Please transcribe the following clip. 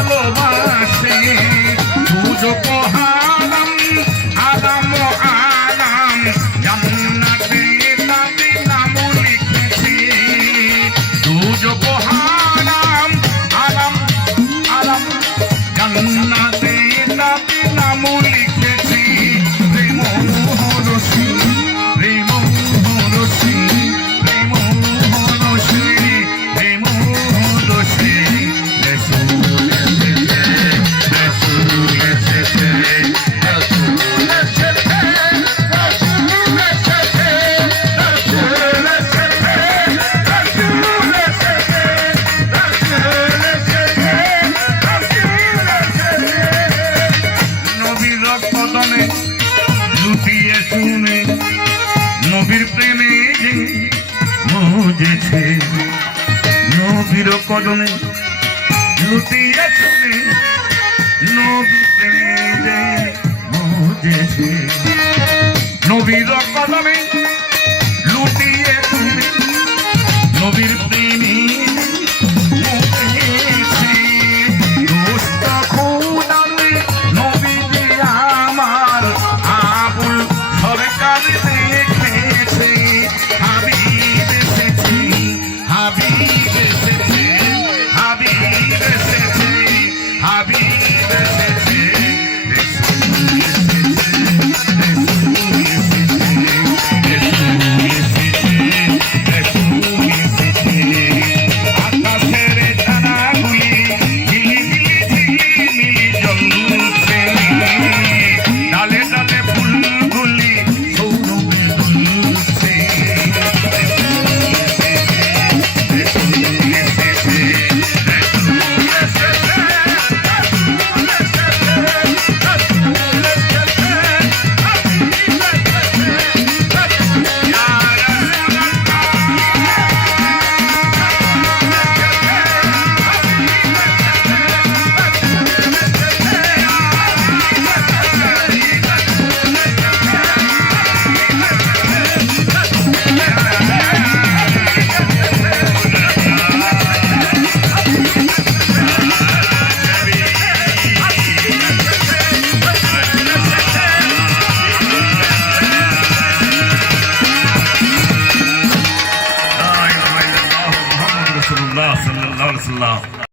ভালোবাসে দুজো হারাম আরাম আরাম জান্নাতে নবী নাম লিখেছে দুজো হারাম আরাম আরাম জান্নাতে নবী নাম লিখেছে প্রেম রসি প্রেম রসি প্রেম রসি প্রেম রসি নবীর প্রেমে যে মজেছে নবীর কদমে লুটিয়ে শুনে নবীর প্রেমে যে মজেছে নবীর কদমে লুটিয়ে শুনে নবীর প্রেমে